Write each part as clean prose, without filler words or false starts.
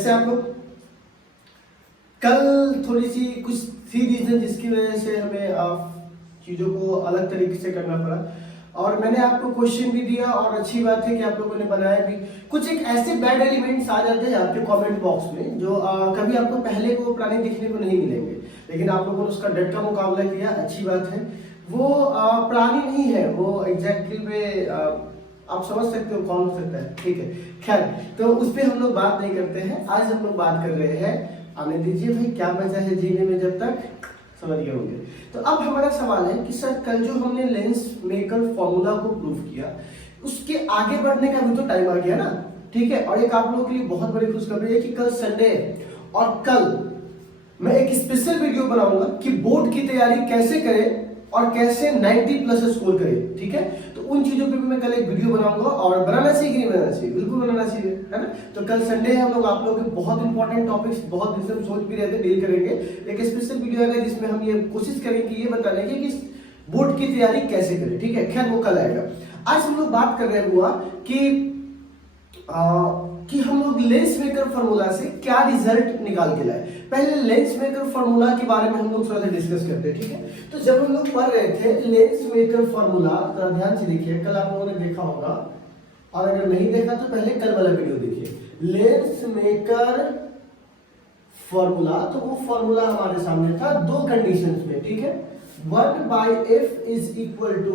कैसे आप लोग? कल थोड़ी सी कुछ थी रीजन जिसकी वजह से हमें चीज़ों को अलग तरीके से करना पड़ा, और मैंने आपको क्वेश्चन भी दिया, और अच्छी बात है कि आप लोगों ने बनाया भी। कुछ एक ऐसे बैड एलिमेंट्स आ जाते हैं आपके कमेंट बॉक्स में जो कभी आपको पहले को पुराने दिखने को नहीं मिलेंगे, लेकिन आप लोगों ने उसका डट का मुकाबला किया, अच्छी बात है। वो पुरानी नहीं है, वो एग्जैक्टली में आप समझ सकते हो कौन हो सकता है, ठीक है। खैर, तो उस पर हम लोग बात नहीं करते हैं, आज हम लोग बात कर रहे हैं, आने दीजिए भाई, क्या बचा है जीने में जब तक, समझ गए होंगे। तो अब हमारा सवाल है कि सर कल जो हमने लेंस मेकर फॉर्मूला को प्रूव किया, उसके आगे बढ़ने का भी तो टाइम आ गया ना, ठीक है। और एक आप लोगों के लिए बहुत बड़ी खुशखबरी है कि कल संडे है, और कल मैं एक स्पेशल वीडियो बनाऊंगा कि बोर्ड की तैयारी कैसे करें और कैसे 90 प्लस स्कोर करें, ठीक है। तो उन चीजों पे भी मैं कल एक वीडियो बनाऊंगा, और बनाना चाहिए कि नहीं बनाना चाहिए, बिल्कुल बनाना चाहिए, है ना। तो कल संडे है, हम लोग आप लोगों के बहुत इंपॉर्टेंट टॉपिक्स बहुत दिन से हम सोच भी रहे थे डील करेंगे। एक स्पेशल वीडियो आएगा जिसमें हम ये कोशिश करेंगे ये बताने की कि बोर्ड की तैयारी कैसे करें, ठीक है। खैर, वो कल आएगा। आज हम लोग बात कर रहे हुआ कि हम लोग लेंस मेकर फार्मूला से क्या रिजल्ट निकाल के लाए। पहले लेंस मेकर फार्मूला के बारे में हम लोग थोड़ा सा डिस्कस करते हैं, ठीक है। तो जब हम लोग पढ़ रहे थे लेंस मेकर फार्मूला, तो ध्यान से देखिए, कल आप लोगों ने देखा होगा, और अगर नहीं देखा तो पहले कल वाला वीडियो देखिए। लेंस मेकर फार्मूला, तो वो फार्मूला हमारे सामने था दो कंडीशंस में, ठीक है। 1/f is equal to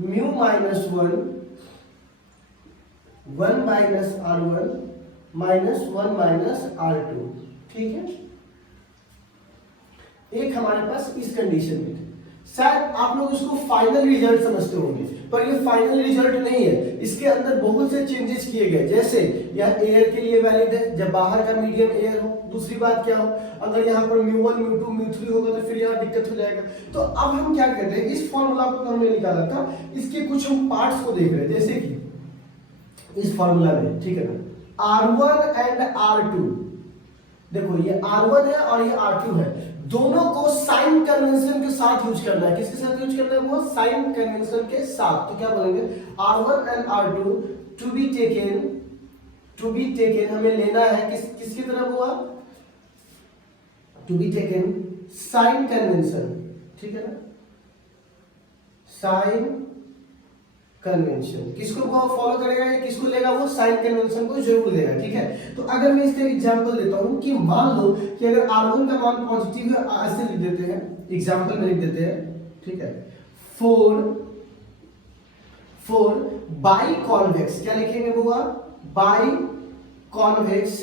mu minus 1 minus R1 minus 1 minus R2, ठीक है। एक हमारे पास इस कंडीशन में थे। शायद आप लोग इसको फाइनल रिजल्ट समझते होंगे, पर ये फाइनल रिजल्ट नहीं है, इसके अंदर बहुत से चेंजेस किए गए। जैसे यह एयर के लिए वैलिड है जब बाहर का मीडियम एयर हो। दूसरी बात क्या हो, अगर यहाँ पर μ1 μ2 μ3 होगा तो फिर यहाँ दिक्कत हो जाएगा। तो अब हम क्या करते हैं, इस फॉर्मूला को हमने निकाला था, इसके कुछ हम पार्ट्स को देख रहे हैं। जैसे कि इस फॉर्मूला में, ठीक है ना, R1 एंड R2, देखो ये R1 है और ये R2 है, दोनों को साइन कन्वेंशन के साथ यूज करना है। किसके साथ यूज करना है, वो साइन कन्वेंशन के साथ। तो क्या बोलेंगे, R1 and R2 to be taken हमें लेना है किसकी तरफ हुआ, to be taken sign convention, ठीक है ना, साइन कन्वेंशन। किसको फॉलो करेगा या किसको लेगा, वो साइन कन्वेंशन को जरूर लेगा, ठीक है। तो अगर मैं इसका एग्जांपल देता हूं कि मान लो कि अगर R1 का मान पॉजिटिव है, ऐसे लिख देते हैं, एग्जांपल में लिख देते हैं, ठीक है। 4 बाई कॉन्वेक्स, क्या लिखेंगे हुआ, बाई कॉन्वेक्स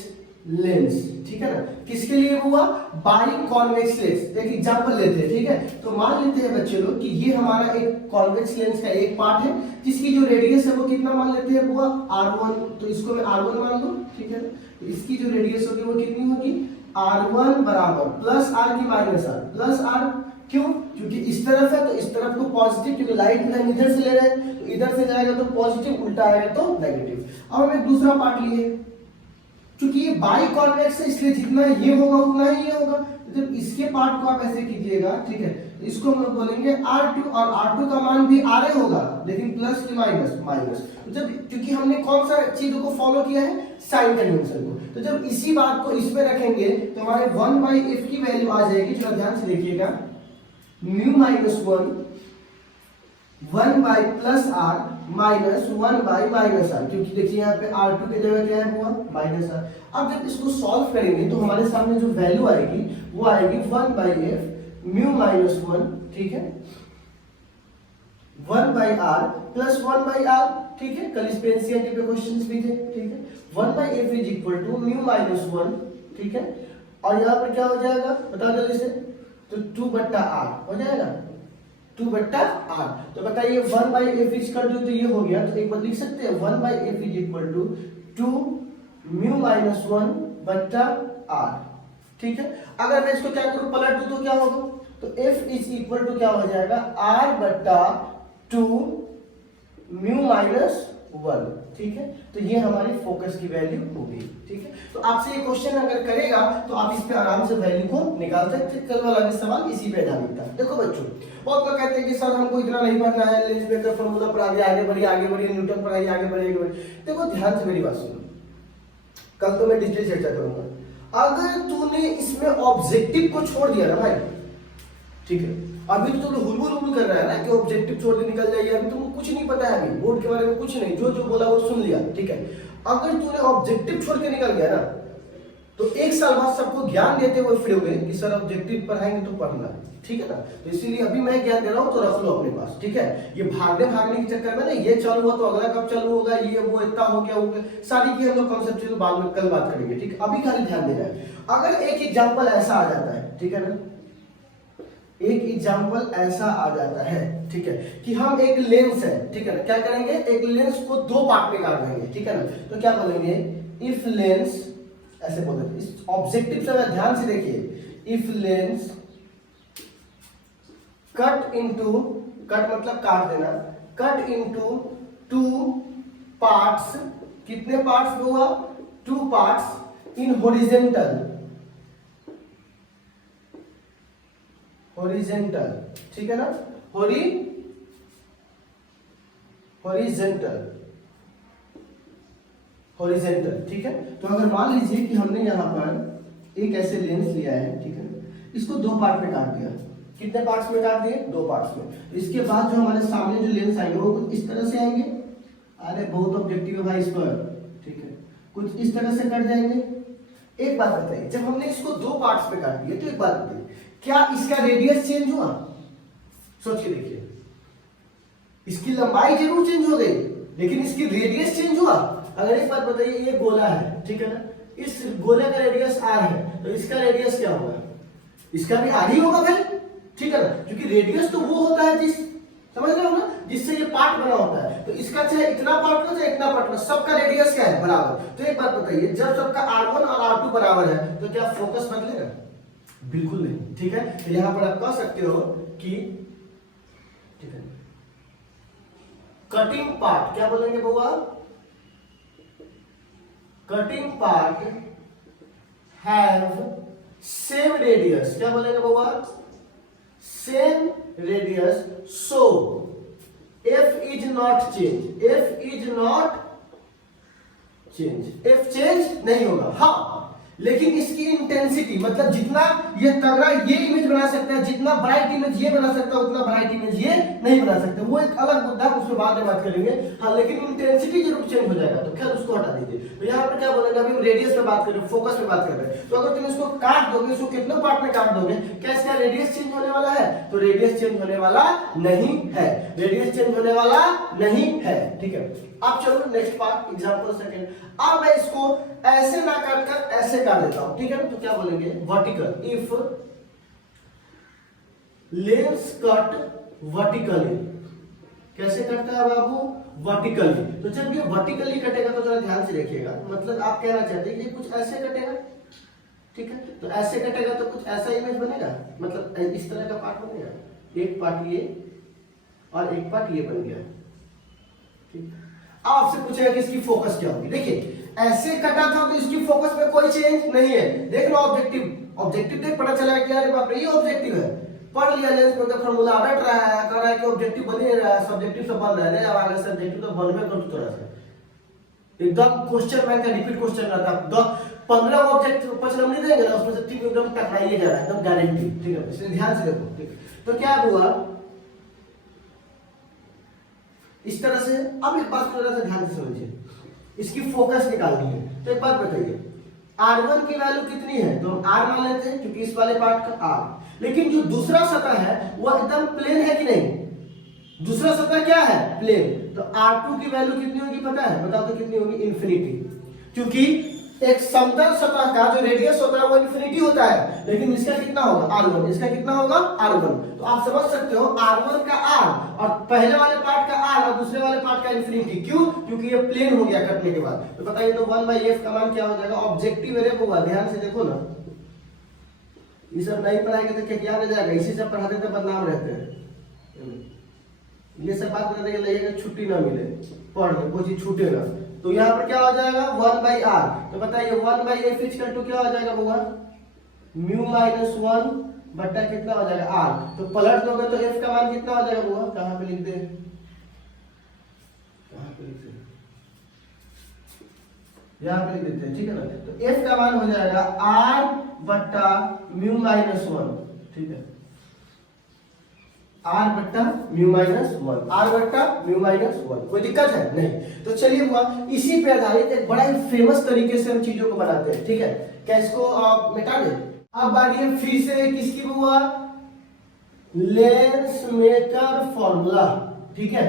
लेंस, ठीक है ना। किसके लिए हुआ, बाई कॉन्वेक्स लेंस। एक एग्जांपल लेते हैं, ठीक है। तो मान लेते हैं बच्चे लोग कि ये हमारा एक कॉन्वेक्स लेंस का एक पार्ट है, जिसकी जो रेडियस है वो कितना मान लेते हैं हुआ, R1। तो इसको मैं R1 मान लूं, ठीक है ना। तो इसकी जो रेडियस होगी वो कितनी होगी, R1 बराबर प्लस R की माइनस R, प्लस R। क्यों, क्योंकि इस तरफ है तो इस तरफ को पॉजिटिव, क्योंकि लाइट में हम इधर से ले रहे हैं, तो इधर से जाएगा तो पॉजिटिव, उल्टा आएगा तो नेगेटिव। अब हम एक दूसरा पार्ट लिए, क्योंकि ये बाई कॉन्वेक्स है इसलिए जितना ये होगा उतना ही ये होगा। जब इसके पार्ट को आप ऐसे कीजिएगा, ठीक है, इसको हम लोग बोलेंगे R2, और R2 का मान भी RA होगा, लेकिन प्लस की माइनस। जब क्योंकि हमने कौन सा चीजों को फॉलो किया है, साइन कन्वेंशन को, तो जब इसी बात को इसमें रखेंगे तो हमारे 1/f की वैल्यू आ जाएगी। जरा ध्यान से देखिएगा, mu minus 1 by plus R minus 1 by minus R, क्योंकि देखिए यहाँ पे R2 की जगह क्या है हुआ, माइनस R। अब जब इसको सॉल्व करेंगे तो हमारे सामने जो वैल्यू आएगी वो आएगी 1/f म्यू माइनस 1, ठीक है, 1/r प्लस 1/r, ठीक है। कल इस पे एनसीईआरटी पे क्वेश्चंस भी थे, ठीक है। 1/f is equal to mu minus 1, ठीक है। और यहाँ पर क्या हो जाएगा, बता जल्दी से, तो 2/r हो जाएगा, 2/r। तो बताइए 1/f इज कर दो तो ये हो गया, तो एक बार लिख सकते हैं 1/f is equal to 2 mu minus 1/r, ठीक है। अगर मैं इसको क्या करूं, पलट दूं तो क्या होगा, तो f इज इक्वल टू क्या हो जाएगा, R/2 म्यू माइनस 1, ठीक है। तो ये हमारी फोकस की वैल्यू होगी, ठीक है। तो आपसे ये क्वेश्चन अगर करेगा तो आप इस पे आराम से वैल्यू को निकाल सकते हैं। कल वाला भी सवाल इसी पे आधारित था। देखो बच्चों, बहुत लोग कहते हैं कि सर हमको इतना नहीं पढ़ना है, लेंस मेकर फार्मूला पर आगे बढ़िए न्यूटन पर आगे बढ़िए। देखो ध्यान से मेरी बात सुनो, कल तो मैं डिटेल चर्चा करूंगा। अगर तूने इसमें ऑब्जेक्टिव को छोड़ दिया ना भाई, ठीक है, अभी तो तुम हुलमुल कर रहा है ना कि ऑब्जेक्टिव छोड़ के निकल जाइए, अभी तुमको कुछ नहीं पता है, अभी बोर्ड के बारे में कुछ नहीं, जो जो बोला वो सुन लिया, ठीक है। अगर तूने ऑब्जेक्टिव छोड़ के निकल गया ना, तो एक साल बाद सबको ज्ञान देते हुए फिरोगे कि सर ऑब्जेक्टिव पढ़ाएंगे तो पढ़ना, ठीक है ना। तो इसीलिए अभी मैं ज्ञान दे रहा हूँ तो रख लो अपने पास, ठीक है। ये भागने के चक्कर में ना, ये चालू हुआ तो अगला कब चालू होगा, ये वो इतना हो गया सारी की हम लोग कॉन्सेप्ट बाद में कल बात करेंगे, ठीक है। अभी खाली ध्यान देना है। अगर एक एग्जाम्पल ऐसा आ जाता है, ठीक है ना, एक एग्जाम्पल ऐसा आ जाता है, ठीक है, कि हम एक लेंस है, ठीक है ना, क्या करेंगे, एक लेंस को दो पार्ट में काट देंगे, ठीक है ना। तो क्या बोलेंगे, इफ लेंस, ऐसे बोलेंगे, इस ऑब्जेक्टिव से ध्यान से देखिए, if lens cut into, cut मतलब काट देना, कट इनटू टू पार्ट्स, कितने पार्ट्स हुआ, two parts in horizontal, horizontal, ठीक है ना, हॉरिजेंटल, हॉरिजेंटल, ठीक है। तो अगर मान लीजिए कि हमने यहाँ पर एक ऐसे लेंस लिया है, ठीक है, इसको दो पार्ट में काट दिया, कितने पार्ट्स में काट दिए, दो पार्ट्स में। इसके बाद जो हमारे सामने जो लेंस आएंगे वो कुछ इस तरह से आएंगे, अरे बहुत ऑब्जेक्टिव है भाई इस पर, ठीक है, कुछ इस तरह से कट जाएंगे। एक बात बताइए, जब हमने इसको दो पार्ट्स में काट दिया तो एक बात बताइए, क्या इसका रेडियस चेंज हुआ, सोच के देखिए, इसकी लंबाई जरूर चेंज हो गई लेकिन इसकी रेडियस चेंज हुआ। अगर एक बात बताइए, ये गोला है, ठीक है ना, इस गोले का रेडियस आर है, तो इसका रेडियस क्या होगा, इसका भी आर ही होगा भाई, ठीक है ना, क्योंकि रेडियस तो वो होता है जिस, समझ रहे हो ना, जिससे ये पार्ट बना होता है। तो इसका चाहे इतना पार्ट हो चाहे इतना पार्ट हो, सबका रेडियस क्या है, बराबर। तो एक बात बताइए, जब सबका R1 और R2 बराबर है तो क्या फोकस बदलेगा, बिल्कुल नहीं, ठीक है। तो यहां पर आप कह सकते हो कि, ठीक है, कटिंग पार्ट, क्या बोलेंगे बउआ, cutting part have same radius, क्या बोलेंगे बउआ, same radius, so F is not change, F is not change, F change नहीं होगा। हाँ, लेकिन इसकी इंटेंसिटी, मतलब जितना ये तगड़ा ये इमेज बना सकता है, जितना ब्राइट इमेज ये बना सकता है, उतना ब्राइट इमेज ये नहीं बना सकता, वो एक अलग मुद्दा है, उसमें बाद में बात करेंगे। हाँ, लेकिन इंटेंसिटी जरूर चेंज हो जाएगा, तो खैर उसको हटा दीजिए। तो यहाँ पर क्या बोलेंगे, अभी हम रेडियस पे बात कर रहे हैं, फोकस पे बात कर रहे हैं। तो अगर तुम इसको काट दोगे, इसको कितने पार्ट में काट दोगे, क्या इसका रेडियस चेंज होने वाला है, तो रेडियस चेंज होने वाला नहीं है, रेडियस चेंज होने वाला नहीं है, ठीक है। अब चलो नेक्स्ट पार्ट, एग्जांपल सेकंड। अब मैं इसको ऐसे ना काट कर ऐसे काट देता हूं, ठीक है ना, तो क्या बोलेंगे, vertical, if lens cut vertically, कैसे कटता है बाबू, वर्टिकली। तो जब ये वर्टिकली कटेगा तो जरा ध्यान से देखिएगा, मतलब आप कहना चाहते हैं कि कुछ ऐसे कटेगा, ठीक है, तो ऐसे कटेगा तो कुछ ऐसा इमेज बनेगा, मतलब इस तरह का पार्ट बनेगा, एक पार्ट ये और एक पार्ट ये बन गया, ठीक। आपसे पूछेगा कि इसकी फोकस क्या होगी, देखिए ऐसे कटा था तो इसकी फोकस में कोई चेंज नहीं है, देख लो ऑब्जेक्टिव, ऑब्जेक्टिव देख पता चला कि अरे बाप रे ये ऑब्जेक्टिव है, पढ़ लिया लेंस का फार्मूला रट रहा है, कह रहा है कि ऑब्जेक्टिव बन ही रहा है, सब्जेक्टिव से बन रहा है, अब आगे सब्जेक्टिव तो बनवे कर तरह से एकदम क्वेश्चन बैंक का रिपीट क्वेश्चन रहता है, 15 ऑब्जेक्ट 5 नंबर देंगे ना, उसमें से 3 एकदम टकराइए जा रहा है, एकदम गारंटी, ठीक है, इसलिए ध्यान से देखो, ठीक। तो क्या हुआ इस तरह से। अब एक बात थोड़ा सा ध्यान से समझिए, इसकी फोकस निकालनी है, तो एक बात बताइए, R1 की वैल्यू कितनी है, तो हम R मान लेते हैं क्योंकि इस वाले पार्ट का R, लेकिन जो दूसरा सतह है वो एकदम प्लेन है कि नहीं, दूसरा सतह क्या है, प्लेन। तो R2 की वैल्यू कितनी होगी पता है, बताओ तो कितनी होगी, इन्फिनिटी, क्योंकि एक समतल सतह का जो रेडियस होता है वो इन्फिनिटी होता है, लेकिन इसका कितना होगा, R1, इसका कितना होगा, R1। तो आप समझ सकते हो R1 का R और पहले वाले पार्ट का R और दूसरे वाले पार्ट का इन्फिनिटी, क्यों, क्योंकि ये प्लेन हो गया कटने के बाद। तो बताइए तो 1/f का मान क्या हो जाएगा, ऑब्जेक्टिव एरिया होगा, ध्यान से देखो ना, ये सब नहीं पढ़ाएंगे तो क्या रह जाएगा, इसी सब पढ़ाते तो बदनाम रहते हैं, ये सब बात करने के लिए छुट्टी ना मिले, पढ़ लो कोई चीज छूटे ना। तो यहाँ पर क्या हो जाएगा 1/r, तो बताइए 1/f इक्वल टू क्या हो जाएगा बुआ, म्यू माइनस 1 बट्टा कितना हो जाएगा r। तो पलट दोगे तो f का मान कितना हो जाएगा बुआ, कहाँ पे लिख दे, कहाँ पे लिख दे, यहाँ पे लिख देते हैं, ठीक है ना। तो f का मान हो जाएगा r बट्टा म्यू माइनस 1, ठीक है, r बट्टा म्यू माइनस 1, r बट्टा म्यू माइनस 1। कोई दिक्कत है नहीं। तो चलिए हुआ, इसी पे आधारित एक बड़ा ही फेमस तरीके से हम चीजों को बनाते हैं, ठीक है। क्या इसको आप मिटा दें? अब बारी है फिर से किसकी हुआ, लेंस मेकर फॉर्मूला, ठीक है।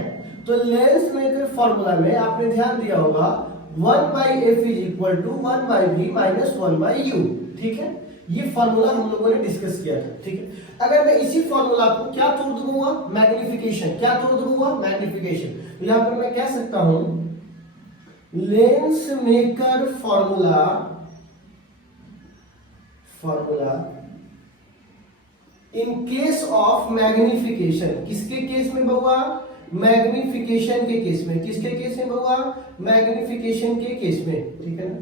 तो लेंस मेकर फॉर्मूला में आपने ध्यान दिया होगा 1/f is equal to 1/v minus 1/u, ठीक है। ये फॉर्मूला हम लोगों ने डिस्कस किया था, ठीक है। अगर मैं इसी फॉर्मूला को क्या तोड़ दूंगा, मैग्निफिकेशन, क्या तोड़ दूंगा, मैग्निफिकेशन। तो यहां पर मैं कह सकता हूं lens maker formula in case of magnification, किसके केस में बउआ, मैग्निफिकेशन के केस में, किसके केस में बउआ, मैग्निफिकेशन के केस में, ठीक है ना।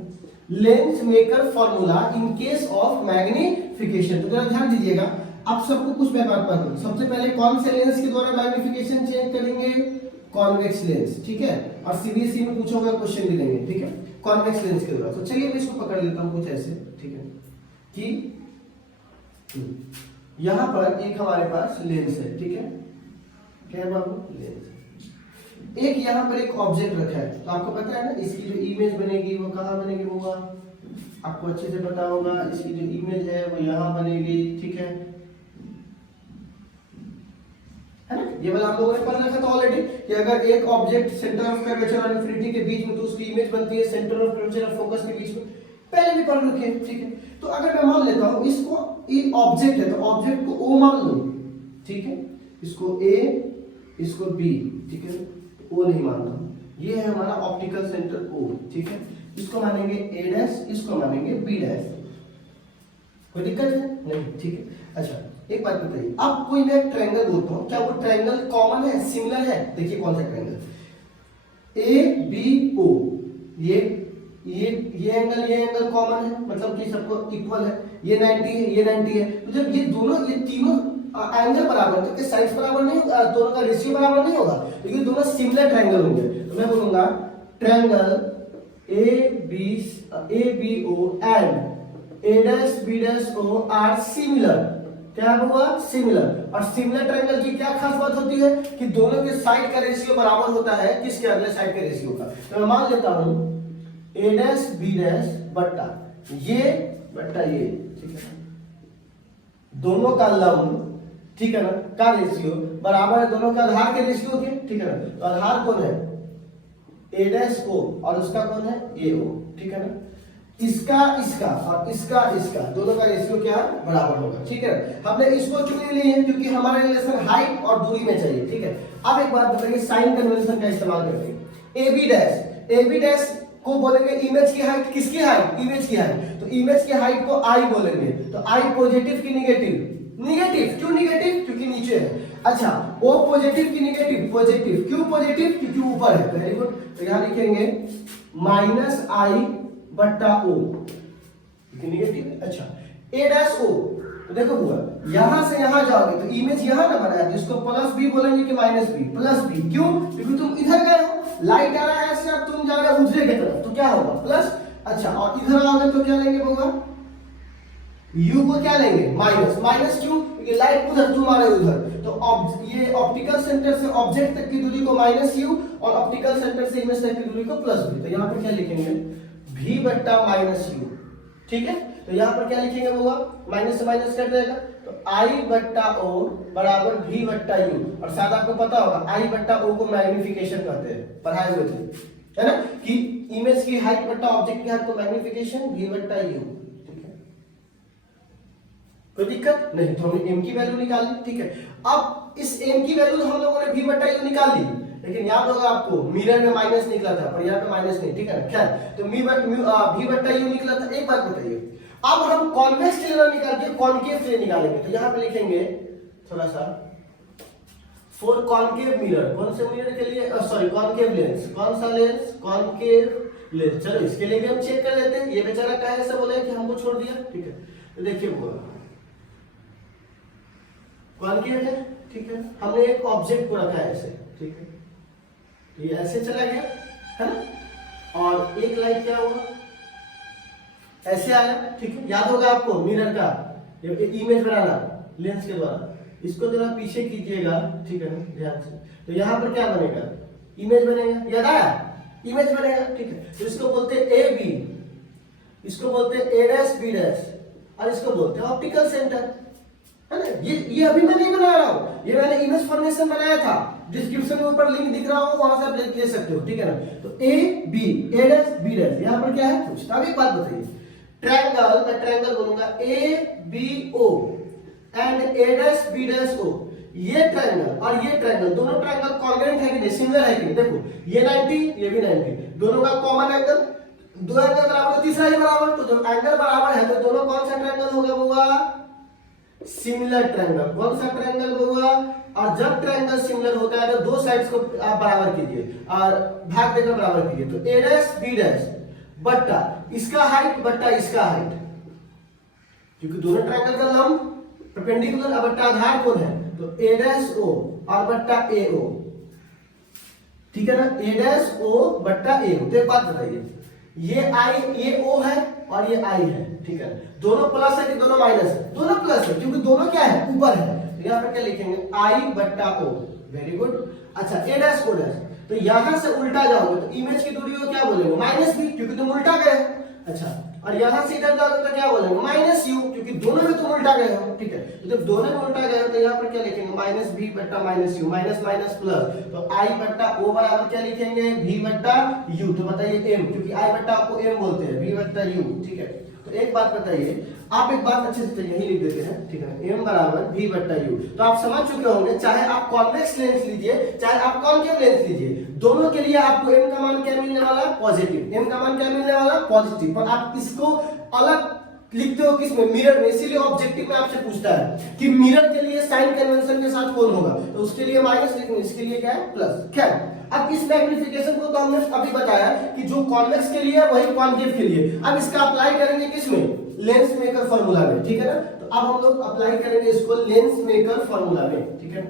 Lens maker formula in case of magnification. तो जरा ध्यान दीजिएगा, आप सबको कुछ मैं बात बता दूं। सबसे पहले कौन से लेंस के द्वारा मैग्निफिकेशन चेंज करेंगे, कॉन्वेक्स लेंस, ठीक है। और सीबीएसई में पूछोगे क्वेश्चन भी देंगे, ठीक है, कॉन्वेक्स लेंस के द्वारा। तो चलिए मैं इसको पकड़ लेता हूं कुछ ऐसे, ठीक है, कि यहां पर एक हमारे पास लेंस है, ठीक है, क्या है बाबू, लेंस। एक यहाँ पर एक ऑब्जेक्ट रखा है, तो आपको पता है ना इसकी जो इमेज बनेगी वो कहाँ बनेगी, वो आपको अच्छे से पता होगा। इसकी जो इमेज है वो यहाँ बनेगी, ठीक है ना। ये वाला हम लोगों ने पढ़ रखा था ऑलरेडी कि अगर एक ऑब्जेक्ट सेंटर ऑफ कर्वेचर और इन्फिनिटी के बीच में, तो उसकी इमेज बनती है सेंटर ऑफ कर्वेचर और फोकस के बीच में। पहले भी पढ़ रखे हैं, ठीक है। तो अगर मैं मान लेता हूँ इसको, ये ऑब्जेक्ट है, तो ऑब्जेक्ट को O मान लूं, ठीक है, इसको A, इसको B, ठीक है, O नहीं मानता, ये है हमारा ऑप्टिकल सेंटर O, ठीक है। इसको मानेंगे A डैश, इसको मानेंगे B डैश। कोई दिक्कत है नहीं, ठीक है। अच्छा एक बात बताइए, अब कोई मैं एक ट्रायंगल बोलता हूँ, क्या वो ट्रायंगल कॉमन है, सिमिलर है? देखिए कौन सा ट्रायंगल, ABO, ये एंगल कॉमन है, मतलब कि सबको इक्वल है। ये 90 है, ये 90 है। तो जब ये तीनों एंगल बराबर, तो इसके साइड्स बराबर नहीं, दोनों का रेशियो बराबर नहीं होगा, तो ये दोनों सिमिलर ट्रायंगल होंगे। तो मैं बोलूंगा triangle ABO and A', B' are similar. क्या हुआ, सिमिलर। और सिमिलर ट्रायंगल की क्या खास बात होती है कि दोनों के साइड का रेशियो बराबर होता है, किसके अगले साइड के रेशियो का। तो मैं मान लेता हूं A', B' बट्टा ये, ठीक है, दोनों का लंब, ठीक है ना, का रेशियो बराबर है दोनों के आधार के रेशियो के, ठीक है ना। तो आधार कौन है, A'O, और उसका कौन है, AO, ठीक है ना। इसका और इसका दोनों का रेशियो क्या है, बराबर होगा, ठीक है। हमने इसको चुन लिए हैं क्योंकि हमारा रिलेशन हाइट और दूरी में चाहिए, ठीक है। अब एक बात बताइए, साइन कन्वेंशन का इस्तेमाल करते हैं। AB' को बोलेंगे इमेज की हाइट, किसकी हाइट, इमेज की हाइट। तो इमेज की हाइट को I बोलेंगे। तो I पॉजिटिव की निगेटिव, क्यों निगेटिव, क्योंकि नीचे है। अच्छा O पॉजिटिव की निगेटिव, पॉजिटिव, क्यों पॉजिटिव, क्योंकि ऊपर है। Very good. तो यहां लिखेंगे -I बट्टा O, निगेटिव है। अच्छा A', तो देखो हुआ, यहां से यहां जाओगे तो इमेज यहां ना बनाया, तो इसको +B बोलेंगे कि -B, क्यों, क्योंकि तुम इधर गए हो, लाइट आ रहा है ऐसे, तुम जा रहे हो उधर की तरफ, तो क्या होगा, प्लस। अच्छा और इधर आओगे तो क्या लेंगे होगा, U को क्या लेंगे, माइनस, क्यों, क्योंकि लाइट उधर, तुम आ रहे हो उधर। तो ये ऑप्टिकल सेंटर से ऑब्जेक्ट तक की दूरी को -U और ऑप्टिकल सेंटर से इमेज तक की दूरी को +B। तो यहाँ पर क्या लिखेंगे, V बट्टा -U, ठीक है। तो यहाँ पर क्या लिखेंगे होगा, माइनस से माइनस कट जाएगा, तो I बट्टा O बराबर V बट्टा U। और शायद आपको पता होगा I बट्टा O को मैग्निफिकेशन कहते हैं, पढ़ाए हुए थे, है ना, कि इमेज की हाइट बट्टा ऑब्जेक्ट की हाइट को मैग्निफिकेशन V बट्टा U, ठीक है। कोई दिक्कत नहीं। तो हमने m की वैल्यू निकाल ली, ठीक है। अब इस m की वैल्यू हम लोगों ने V बट्टा U निकाल ली, लेकिन याद होगा आपको मिरर में माइनस निकला था, पर यहाँ पे माइनस नहीं, ठीक है ना। क्या तो V बट्टा U निकला था। एक बात बताइए, अब हम कॉन्वेक्स टेलर निकाल के कॉनकेव टेलर निकालेंगे। तो यहाँ पे लिखेंगे थोड़ा सा, फॉर कॉनकेव मिरर, कौन से मिरर के लिए, सॉरी कॉनकेव लेंस, कौन सा लेंस, कॉनकेव लेंस। चलो इसके लिए भी हम चेक कर लेते हैं, ये बेचारा कहा ऐसे बोले कि हमको छोड़ दिया, ठीक है। तो देखिए वो कॉनकेव है, ठीक है, हमने एक ऑब्जेक्ट को रखा है ऐसे, ठीक है, ये ऐसे चला गया, है ना। और एक लाइट क्या हुआ, ऐसे आया, ठीक है, याद होगा आपको मिरर का इमेज बनाना लेंस के द्वारा, इसको जरा पीछे कीजिएगा, ठीक है ना, ध्यान से। तो यहाँ पर क्या बनेगा, इमेज बनेगा, याद आया, इमेज बनेगा, ठीक है। तो इसको बोलते हैं ए बी, इसको बोलते हैं ए डैश बी डैश, और इसको बोलते हैं ऑप्टिकल सेंटर, है ना। ये अभी मैं नहीं बना रहा हूँ, ये मैंने इमेज फॉर्मेशन बनाया था, डिस्क्रिप्शन में ऊपर लिंक दिख रहा हो, वहां से आप ले सकते हो, ठीक है ना। तो A B, A dash B dash, यहाँ पर क्या है कुछ। अब एक बात बताइए, ट्रायंगल, मैं ट्रायंगल बोलूंगा A B O and A dash B dash O, ये ट्रायंगल और ये ट्रायंगल, दोनों ट्रायंगल कॉन्ग्रुएंट है कि नहीं, सिमिलर है कि नहीं। देखो ये 90, ये भी 90, दोनों का कॉमन एंगल, दो एंगल बराबर तो तीसरा ही बराबर, तो जब एंगल बराबर है तो दोनों कौन सा ट्रायंगल होगा बुआ, सिमिलर ट्रायंगल। कौन सा ट्रायंगल बुआ, और जब ट्रायंगल सिमिलर होता है तो दो साइड्स को आप बराबर कीजिए और भाग देकर बराबर कीजिए। तो ए डैश बी डैश बट्टा इसका हाइट बट्टा इसका हाइट, क्योंकि दोनों ट्रायंगल का लंब परपेंडिकुलर और बट्टा आधार कोण है, तो ए डैश ओ और बट्टा ए ओ, ठीक है ना, ए डैश ओ बट्टा ए ओ। तो एक बात बताइए, ये आई, ये ओ है और ये आई है, ठीक है, दोनों प्लस है कि दोनों माइनस है, दोनों प्लस है, क्योंकि दोनों क्या है ऊपर है। तो यहाँ पर क्या लिखेंगे, आई बट्टा ओ, वेरी गुड। अच्छा ए डैश ओ डैश, तो यहां से उल्टा जाओगे तो इमेज की दूरी को क्या बोलेंगे, माइनस बी, क्योंकि तुम उल्टा गए। अच्छा, और यहां से इधर जाओगे तो क्या बोलेंगे, माइनस यू, क्योंकि दोनों में तुम उल्टा गए हो, ठीक है। तो जब दोनों में उल्टा गए हो तो यहाँ पर क्या लिखेंगे, माइनस बी बट्टा minus you, minus minus plus, तो आई बट्टा ओ बराबर क्या लिखेंगे, भी बट्टा यू। तो बताइए एम, क्योंकि आई बट्टा आपको एम बोलते हैं, भी बट्टा यू, ठीक है। तो एक बात बताइए, आप एक बात अच्छे से यही लिख देते हैं, ठीक है, एम बराबर भी बट्टा यू। तो आप समझ चुके होंगे, चाहे आप कॉन्वेक्स लेंस लीजिए चाहे आप कॉन्केव लेंस लीजिए, दोनों के लिए आपको एम का मान क्या मिलने वाला है, पॉजिटिव। एम का मान क्या मिलने वाला है, पॉजिटिव। पर आप इसको अलग लिखते हो किसमें, मिरर में। इसीलिए ऑब्जेक्टिव में आपसे पूछता है कि मिरर के लिए साइन कन्वेंशन के साथ कौन होगा, तो उसके लिए माइनस लिखना, इसके लिए क्या है प्लस। खैर, अब इस मैग्निफिकेशन को तो हमने अभी बताया कि जो कॉन्वेक्स के लिए है वही कॉन्केव के लिए। अब इसका अप्लाई करेंगे किसमें, लेंस मेकर फार्मूला में, ठीक है ना। तो अब हम लोग अप्लाई करेंगे इसको लेंस मेकर फार्मूला में, ठीक है।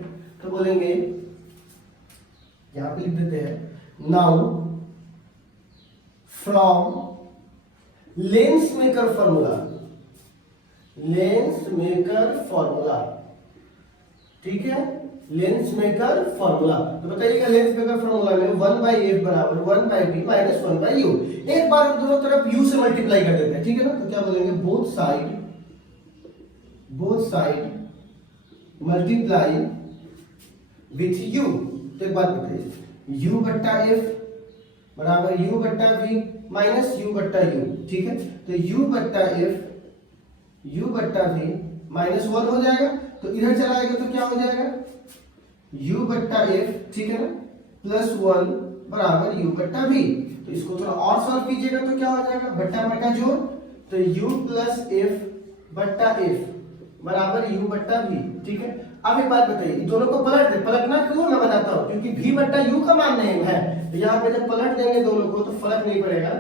तो बोलेंगे, यहां पे लिख देते हैं, now from lens maker formula, lens maker formula, ठीक है, लेंस मेकर फार्मूला। तो बताइएगा लेंस मेकर फार्मूला में 1/f बराबर 1/b माइनस 1/u। एक बार दोनों तरफ u से मल्टीप्लाई कर देते हैं, ठीक है ना। तो क्या बोलेंगे, both side multiply with u। तो एक बात बताइए, u बट्टा f बराबर u बट्टा v माइनस u बट्टा u, ठीक है। तो u बट्टा f u बट्टा v माइनस 1 हो जाएगा, तो इधर चला आएगा तो क्या हो जाएगा, u बट्टा f, ठीक है ना, प्लस 1 बराबर u बट्टा v। तो इसको थोड़ा और सॉल्व कीजिएगा तो क्या हो जाएगा, बट्टा बट्टा जोड़, तो u प्लस f बट्टा f बराबर u बट्टा v, ठीक है। अब एक बात बताइए, दोनों को पलट दे, पलटना क्यों मैं बताता हूं, क्योंकि v बट्टा u का मान नहीं है, तो यहाँ पे जब पलट देंगे दोनों को तो फर्क नहीं पड़ेगा,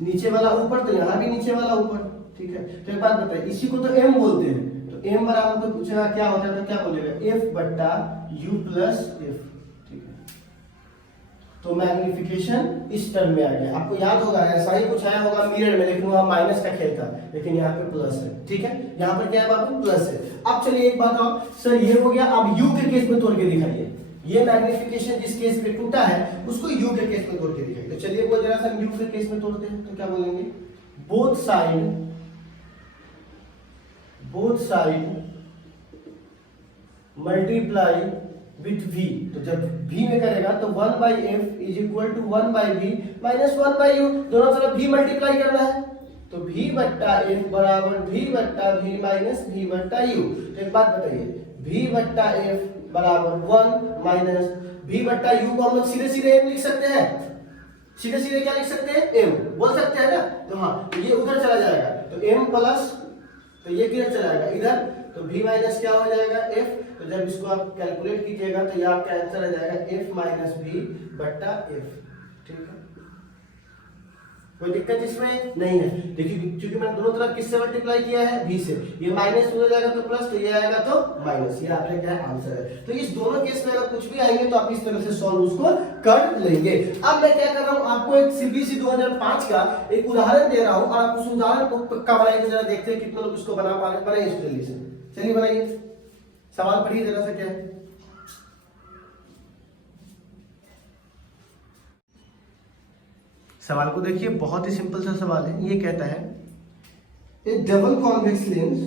नीचे वाला ऊपर तो यहाँ भी नीचे वाला ऊपर, ठीक है। तो एक बात बताइए, इसी को तो m बोलते हैं, तो m बराबर तो पूछेगा क्या होता है, तो क्या बोलेगा, f बट्टा u प्लस f, ठीक है। तो मैग्निफिकेशन इस टर्म में आ गया। आपको याद होगा ऐसा ही कुछ आया होगा मिरर में, लेकिन वहां माइनस का खेल था, लेकिन यहाँ पे प्लस है, ठीक है। यहाँ पर क्या है बाबू, प्लस है। अब चलिए एक बात और, सर ये हो गया, अब u के केस में तोड़ के दिखाइए। ये मैग्निफिकेशन जिस केस में टूटा है उसको u के केस में तोड़ के दिखाइए। तो चलिए वो जरा सा u के केस में तोड़ते हैं, तो क्या बोलेंगे, both side multiply with v। तो जब v में करेगा तो 1/f is equal to 1/v minus 1/u, दोनों तरफ v मल्टीप्लाई करना है, तो v बट्टा f बराबर v बट्टा v माइनस v बट्टा u। तो एक बात बताइए, v बट्टा f बराबर 1 माइनस v बट्टा u को हम लोग सीधे सीधे m लिख सकते हैं, सीधे सीधे क्या लिख सकते हैं, m बोल सकते हैं ना। तो हाँ, तो ये उधर चला जाएगा, तो m प्लस, तो ये किधर चला जाएगा इधर, तो v माइनस क्या हो जाएगा f। तो जब इसको आप कैलकुलेट कीजिएगा तो ये आपका आंसर आ जाएगा f माइनस v बट्टा f, ठीक है। कोई दिक्कत इसमें नहीं है। देखिए क्योंकि मैंने दोनों तरफ किससे मल्टीप्लाई किया है, v से, ये माइनस हो जाएगा तो प्लस, तो ये आएगा तो माइनस, ये आपका क्या आंसर है। तो इस दोनों केस में अगर कुछ भी आएंगे तो आप इस तरह से सॉल्व उसको कर लेंगे। अब मैं क्या कर रहा हूं, आपको एक सीबीएसई 2005 का एक उदाहरण दे रहा हूं और आप उस उदाहरण को पक्का बनाइए, जरा देखते हैं कितने लोग उसको बना पा रहे हैं। इस जल्दी से चलिए बनाइए, सवाल पढ़िए जरा सा क्या है। सवाल को देखिए, बहुत ही सिंपल सा सवाल है। ये कहता है A double convex lens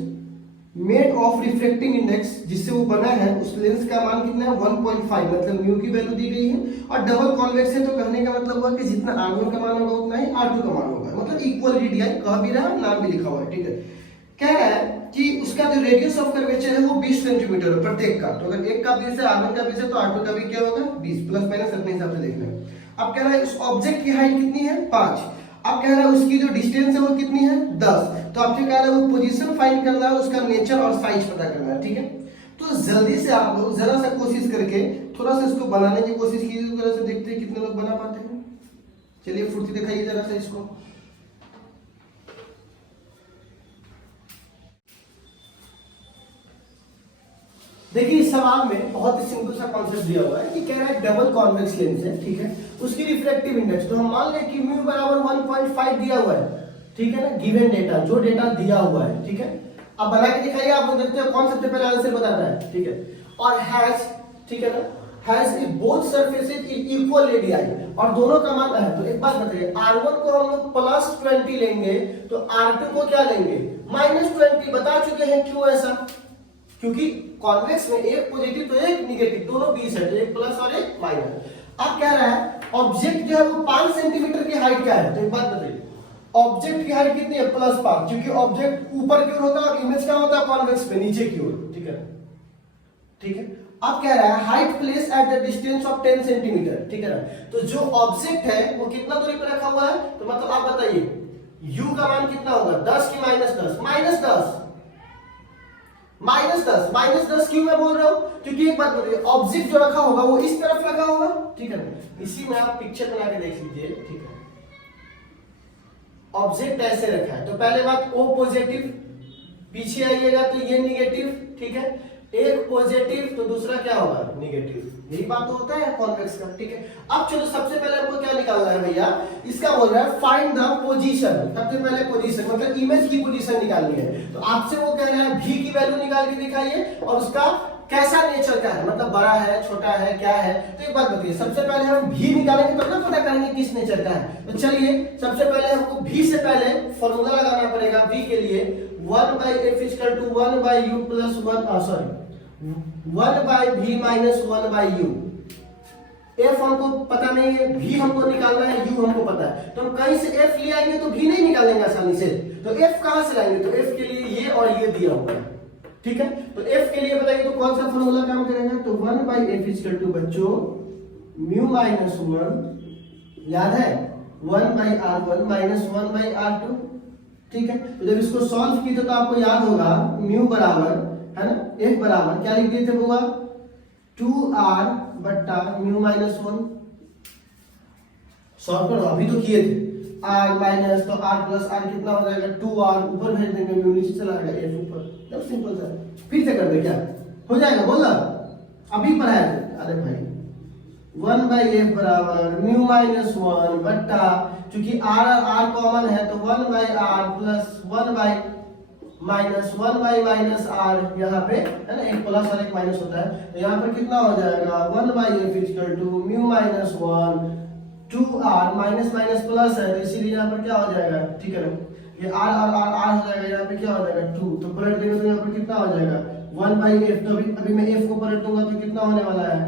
made of refracting index, जिससे वो बना है, उस लेंस का मान कितना है 1.5, मतलब म्यू की वैल्यू दी गई है, और डबल कॉन्वेक्स है तो कहने का मतलब हुआ कि जितना R1 का मान होगा उतना ही R2 का मान होगा, मतलब इक्वल रेडियाई कह भी रहा है, नाम भी लिखा हुआ है। ठीक है, कह रहा है कि उसका जो रेडियस ऑफ कर्वेचर है वो 20 सेंटीमीटर है प्रत्येक का। तो अगर एक का 20 है, R1 का 20 है, तो R2 का भी क्या होगा 20, प्लस माइनस अपने हिसाब से देखना है। अब कह रहा है उस ऑब्जेक्ट की हाइट कितनी है 5। अब कह रहा है उसकी जो डिस्टेंस है वो कितनी है 10। तो आपसे कह रहा है वो पोजीशन फाइंड करना है, उसका नेचर और साइज पता करना है। ठीक है, तो जल्दी से आप लोग जरा सा कोशिश करके थोड़ा सा इसको बनाने की कोशिश कीजिए, जरा सा देखते हैं कितने लोग बना पाते हैं। चलिए फुर्ती दिखाइए जरा सा इसको। देखिए इस सवाल में बहुत ही सिंपल सा कॉन्सेप्ट दिया हुआ है कि कह रहा है डबल कॉन्वेक्स लेंस है, ठीक है, उसकी रिफ्रैक्टिव इंडेक्स, तो हम मान लें कि म्यू बराबर 1.5 दिया हुआ है, ठीक है ना, गिवन डेटा, जो डेटा दिया हुआ है। ठीक है, अब बना के दिखाइए, आप लोग देखते हैं कौन सबसे पहले आंसर बताता है। ठीक है, और हैज, ठीक है ना, has both surfaces equal radii, और दोनों का मान है। तो एक बात बताइए, R1 को हम लोग +20 लेंगे तो R2 को क्या लेंगे -20। बता चुके हैं क्यों ऐसा, क्योंकि कॉन्वेक्स में एक पॉजिटिव तो एक निगेटिव, दोनों 20 है, तो एक प्लस और एक माइनस। अब कह रहा है ऑब्जेक्ट जो है वो 5 सेंटीमीटर की हाइट का है। तो एक बात बताइए, ऑब्जेक्ट की हाइट कितनी है +5, क्योंकि ऑब्जेक्ट ऊपर की ओर होता है और इमेज क्या होता है कॉन्वेक्स में नीचे की ओर। ठीक है, ठीक है। अब कह रहा है height place at the distance of 10 centimetre. ठीक है ना, तो जो ऑब्जेक्ट है वो कितना दूरी पर रखा हुआ है, तो मतलब आप बताइए u का मान कितना होगा 10 की -10, -10 क्यों मैं बोल रहा हूं, क्योंकि एक बात बताइए, ऑब्जेक्ट जो रखा होगा वो इस तरफ रखा होगा। ठीक है ना, इसी में आप पिक्चर बना के देख लीजिए। ठीक है, ऑब्जेक्ट ऐसे रखा है, तो पहले बात O पॉजिटिव, पीछे आइएगा तो ये निगेटिव। ठीक है, एक पॉजिटिव तो दूसरा क्या होगा निगेटिव, यही बात तो होता है कॉन्वेक्स का। ठीक है, अब चलो सबसे पहले हमको क्या निकालना है भैया, इसका बोल रहा है फाइंड द पोजीशन। सबसे पहले पोजीशन मतलब इमेज की पोजीशन निकालनी है, तो आपसे वो कह रहा है v की वैल्यू निकाल के दिखाइए और उसका कैसा नेचर का है, मतलब बड़ा है छोटा है क्या है। तो एक बात बताइए, सबसे पहले हम v निकालेंगे तो ना पता करेंगे किस नेचर का है। तो चलिए सबसे पहले हमको v से पहले फॉर्मूला लगाना पड़ेगा v के लिए, 1/f = 1/u + 1/v - 1/u। f हमको पता नहीं है, v हमको निकालना है, u हमको पता है, तो हम कहीं से f ले आएंगे तो v नहीं निकालेंगे आसानी से। तो f कहां से लाएंगे, तो f के लिए ये और ये दिया हुआ है। ठीक है, तो f के लिए बताइए तो कौन सा फॉर्मूला काम करेगा, तो 1/f = बच्चों μ - 1, याद है 1/r1 - 1/r2। ठीक है, तो जब इसको सॉल्व किए तो आपको याद होगा μ बराबर है ना, f बराबर क्या लिख दिए थे बुआ 2r बट्टा μ - 1। सॉल्व करो, अभी तो किए थे, r माइनस तो r प्लस r कितना हो जाएगा 2r, ऊपर भेज देंगे म्यू नीचे चला जाएगा f ऊपर। एकदम सिंपल सा, फिर से कर दे क्या हो जाएगा बोल ना, अभी पढ़ाया थे। अरे भाई 1/f बराबर μ - 1 बट्टा, क्योंकि r कॉमन है तो 1/r प्लस 1/- r, यहाँ पे है ना, एक प्लस और एक माइनस होता है, तो यहाँ पर कितना हो जाएगा 1/f = μ - 1 2r, minus minus plus है तो इसीलिए यहाँ पर क्या हो जाएगा, ठीक है ना, ये r और r हो जाएगा, यहाँ पे क्या हो जाएगा 2, तो पलट देंगे तो यहाँ पर कितना हो जाएगा 1/f। तो अभी मैं f को पलट दूंगा तो कितना होने वाला है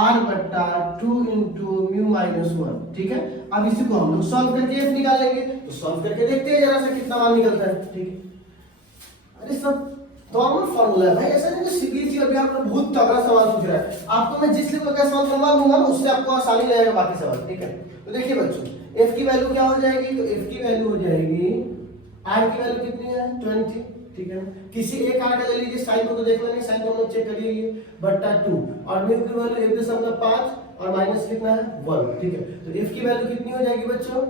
r बट्टा 2 × μ - 1। ठीक है, अब इसी को हम लोग सॉल्व करके f निकालेंगे, तो सॉल्व करके देखते हैं जरा सा कितना मान निकलता है। ठीक है, अरे सब नॉर्मल फॉर्मूला है भाई, ऐसा नहीं कि सीबीएसई अभी आपको बहुत तगड़ा सवाल पूछ रहा है। आपको मैं जिस लेवल का सवाल करवा दूंगा ना उससे आपको आसानी रहेगा बाकी सवाल। ठीक है, तो देखिए बच्चों f की वैल्यू क्या हो जाएगी, तो f की वैल्यू हो जाएगी, r की वैल्यू कितनी है 20। ठीक है, किसी एक r का ले लीजिए, साइन को तो देखना नहीं, साइन को हम लोग चेक कर लिए बट्टा 2, और म्यू की वैल्यू 1.5 और माइनस कितना है 1। ठीक है, तो f की वैल्यू कितनी हो जाएगी बच्चों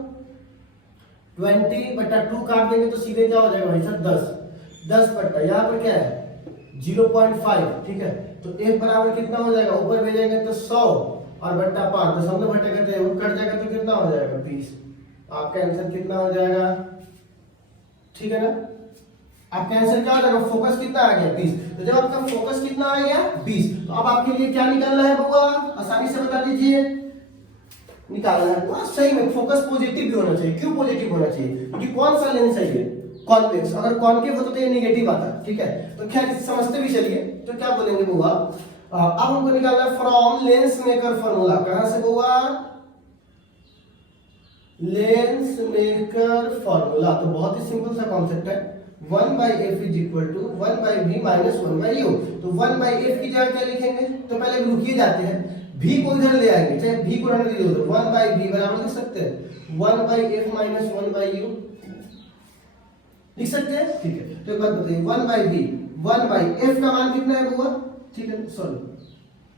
20/2 काट देंगे तो सीधे क्या हो जाएगा भाई साहब 10 बट्टा यहाँ पर क्या है 0.5, ठीक है। तो एक बराबर कितना हो जाएगा, ऊपर भेजेंगे तो 100 और बट्टा 5, दशमलव घटा करते हैं कट जाएगा तो कितना हो जाएगा 20। आपका आंसर कितना हो जाएगा, ठीक है ना। आपका आंसर क्या हो जाएगा, फोकस कितना आ गया 20। तो जब आपका फोकस कितना आ गया 20, तो अब आपके लिए क्या निकालना है बउआ, आसानी से बता दीजिए। निकालना है तो सही में फोकस पॉजिटिव भी होना चाहिए। क्यों पॉजिटिव होना चाहिए, क्योंकि कौन सा लेंस है ये, कॉन्वेक्स। अगर कॉन्केव होता तो ये नेगेटिव आता, ठीक है। तो खैर समझते भी चलिए। तो क्या बोलेंगे बुआ, अब हमको निकालना है फ्रॉम लेंस मेकर फॉर्मूला। कहां से बुआ, लेंस मेकर फॉर्मूला। तो बहुत ही सिंपल सा कॉन्सेप्ट है, 1/f = 1/v - 1/u। तो 1/f की जगह क्या लिखेंगे, तो पहले रुकिए जाते हैं, v को इधर ले आएंगे, चाहे v को रहने दीजिए उधर, 1/v बराबर लिख सकते हैं 1/f - 1/u लिख सकते हैं, ठीक है। तो एक बात बताइए, 1/v 1/f का मान कितना है बुआ, ठीक है। सॉरी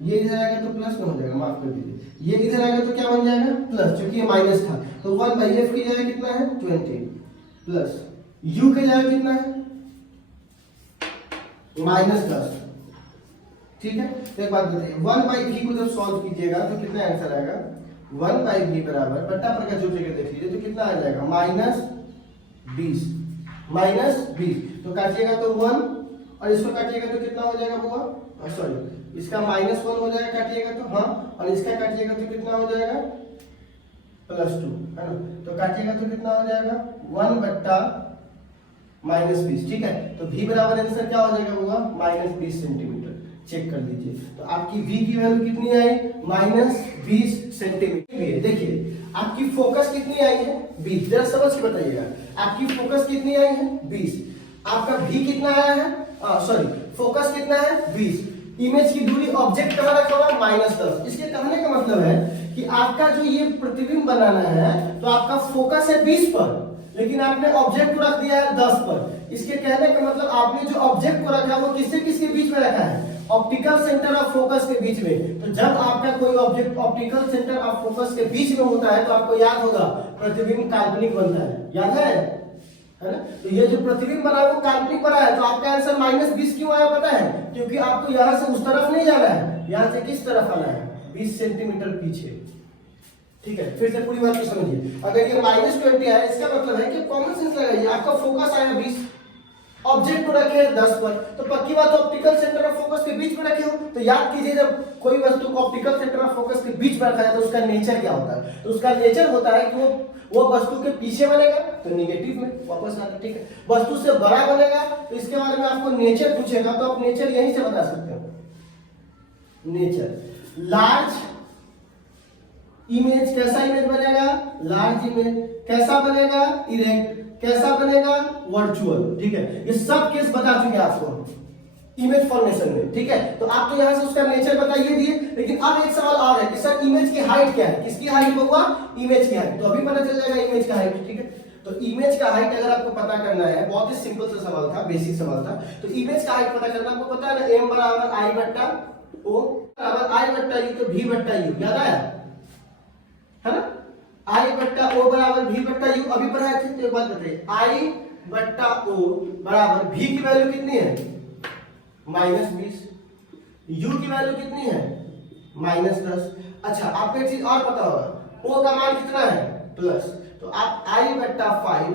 ये इधर आएगा तो प्लस में हो जाएगा, माफ कर दीजिए, ये इधर आएगा तो क्या बन जाएगा प्लस, क्योंकि ये माइनस था। तो 1/f की जगह कितना है 20 प्लस u की जगह कितना है -10, ठीक है। तो एक बात बताइए, 1/v को जब सॉल्व कीजिएगा तो कितना आंसर आएगा, 1/v बराबर बट्टा पर का जो जगह देख लीजिए तो कितना आ जाएगा -20 तो काटिएगा तो 1 और इसको काटिएगा तो कितना हो जाएगा बुआ, सॉरी इसका -1 हो जाएगा काटिएगा तो, हाँ, और इसका काटिएगा तो कितना हो जाएगा +2, है ना। तो काटिएगा तो कितना हो जाएगा 1/-20, ठीक है। तो v बराबर आंसर क्या हो जाएगा बुआ, -20 सेंटीमीटर। चेक कर लीजिए, तो आपकी v की वैल्यू कितनी आई, -20 सेंटीमीटर। देखिए आपकी फोकस कितनी आई है 20, जरा समझ के बताइएगा, आपकी फोकस कितनी आई है 20, आपका v कितना आया है, सॉरी फोकस कितना है 20, इमेज की दूरी ऑब्जेक्ट कहां रखा हुआ है -10। इसके कहने का मतलब है कि आपका जो ये प्रतिबिंब बनाना है तो आपका फोकस है 20 पर, लेकिन आपने ऑब्जेक्ट को रख दिया है 10 पर। इसके कहने का मतलब आपने जो ऑब्जेक्ट को रखा वो किससे किसके बीच में रखा है, ऑप्टिकल सेंटर ऑफ फोकस के बीच में। तो जब आपका कोई object optical centre of focus के बीच में होता है तो आपको याद होगा प्रतिबिंब काल्पनिक बनता है, याद है ना। तो ये जो प्रतिबिंब बना है वो काल्पनिक बना है। तो आपका आंसर -20 क्यों आया पता है, क्योंकि आपको यहां से उस तरफ नहीं जाना है, यहां से किस तरफ आना है 20 सेंटीमीटर पीछे, ठीक है। फिर से पूरी बात को समझिए, अगर ये -20 है इसका मतलब है कि कॉमन सेंस लगाइए, आपका फोकस आया 20, ऑब्जेक्ट को रखे हैं 10 पर, तो पक्की बात ऑप्टिकल सेंटर ऑफ फोकस के बीच में रखे हो। तो याद कीजिए जब कोई वस्तु को ऑप्टिकल सेंटर ऑफ फोकस के बीच में रखा है तो उसका नेचर क्या होता है, तो उसका नेचर होता है कि वो वस्तु के पीछे बनेगा तो नेगेटिव में वापस आता है, ठीक है। वस्तु से बड़ा बनेगा तो इसके बारे में आपको नेचर पूछेगा तो आप नेचर यहीं से बता सकते हो। नेचर लार्ज इमेज, कैसा इमेज बनेगा लार्ज इमेज, कैसा बनेगा इरेक्ट, कैसा बनेगा वर्चुअल, ठीक है। ये सब केस बता चुके आपको इमेज फॉर्मेशन में, ठीक है। तो आप तो यहां से उसका नेचर बताइए दिए, लेकिन अब एक सवाल और है कि सर इमेज की हाइट क्या है, किसकी हाइट होगा इमेज की हाइट। तो अभी पता चल जाएगा इमेज का हाइट, ठीक है। तो इमेज का हाइट अगर आपको पता करना है, बहुत ही सिंपल सा सवाल था, बेसिक सवाल था। तो इमेज का हाइट पता करना आपको पता है ना, m बराबर i बट्टा o बराबर i बट्टा u, तो v बट्टा u, याद आया है ना। I बट्टा o बराबर v बट्टा u अभी पढ़ाए थे। तो एक बात बताइए, I बट्टा o बराबर v की वैल्यू कितनी है -20, u की वैल्यू कितनी है -10। अच्छा आपको एक चीज और पता होगा, o का मान कितना है प्लस, तो आप I बट्टा 5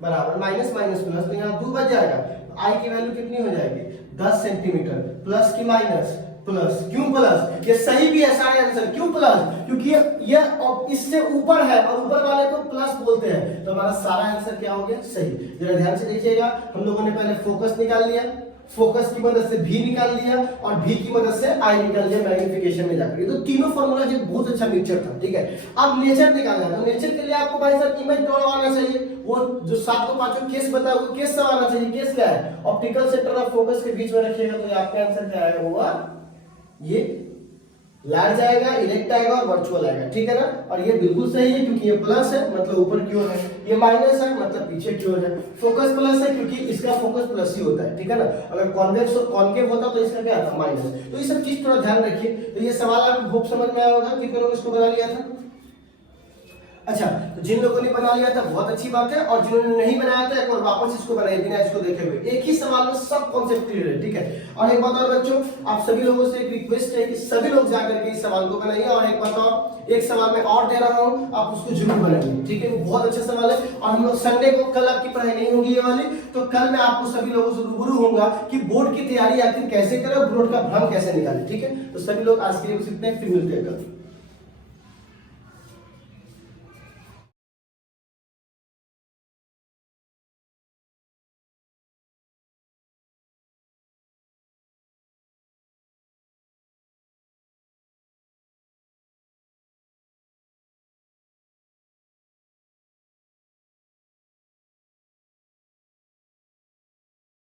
बराबर माइनस माइनस प्लस, तो यहाँ 2 बच जाएगा। तो I की वैल्यू कितनी हो जाएगी 10 सेंटीमीटर, प्लस की माइनस प्लस, क्यों प्लस, ये सही भी है सारे आंसर, क्यों प्लस, क्योंकि ये इससे ऊपर है और ऊपर वाले को प्लस बोलते हैं। तो हमारा सारा आंसर क्या हो गया सही। जरा ध्यान से देखिएगा, हम लोगों ने पहले फोकस निकाल लिया, फोकस की मदद से v निकाल लिया और v की मदद से i निकाल लिया मैग्नीफिकेशन में जाकर। ये तो तीनों फार्मूला जो बहुत अच्छा मिक्सचर था, ठीक है। अब नेचर निकालना है, तो नेचर के लिए आपको भाई साहब इमेज ड्रॉ आना चाहिए, वो जो 7 को 5 केस बताया वो केस सब आना चाहिए। केस क्या है, ऑप्टिकल सेंटर ऑफ फोकस के बीच में रखिएगा, तो आपका आंसर क्या आएगा होगा ये लार्ज आएगा, इरेक्ट आएगा और वर्चुअल आएगा, ठीक है ना। और ये बिल्कुल सही है क्योंकि ये प्लस है मतलब ऊपर की ओर है, ये माइनस है मतलब पीछे की ओर है। फोकस प्लस है क्योंकि इसका फोकस प्लस ही होता है, ठीक है ना। अगर कॉन्वेक्स और कॉन्केव होता तो इसका क्या आता माइनस। तो ये सब चीज थोड़ा ध्यान रखिए। तो ये सवाल आपको खूब समझ में आया होगा, कितने लोग इसको बना लिया था। अच्छा, तो जिन लोगों ने बना लिया था बहुत अच्छी बात है, और जिन्होंने नहीं बनाया था एक बार वापस इसको बनाइए बिना इसको देखे हुए। एक ही सवाल में सब कॉन्सेप्ट क्लियर है, ठीक है। और एक बात और बच्चों, आप सभी लोगों से एक रिक्वेस्ट है कि सभी लोग जाकर के इस सवाल को बनाइए। और एक बात और, एक सवाल मैं और दे रहा हूं, आप उसको जरूर बनाइए, ठीक है। बहुत अच्छा सवाल है। और हम लोग संडे को, कल आपकी पढ़ाई नहीं होगी ये वाली, तो कल मैं आपको सभी लोगों से रूबरू होऊंगा कि बोर्ड की तैयारी आखिर कैसे करें और बोर्ड का भ्रम कैसे निकालें, ठीक है। तो सभी लोग आज के लिए इतने, फिर मिलते हैं कल।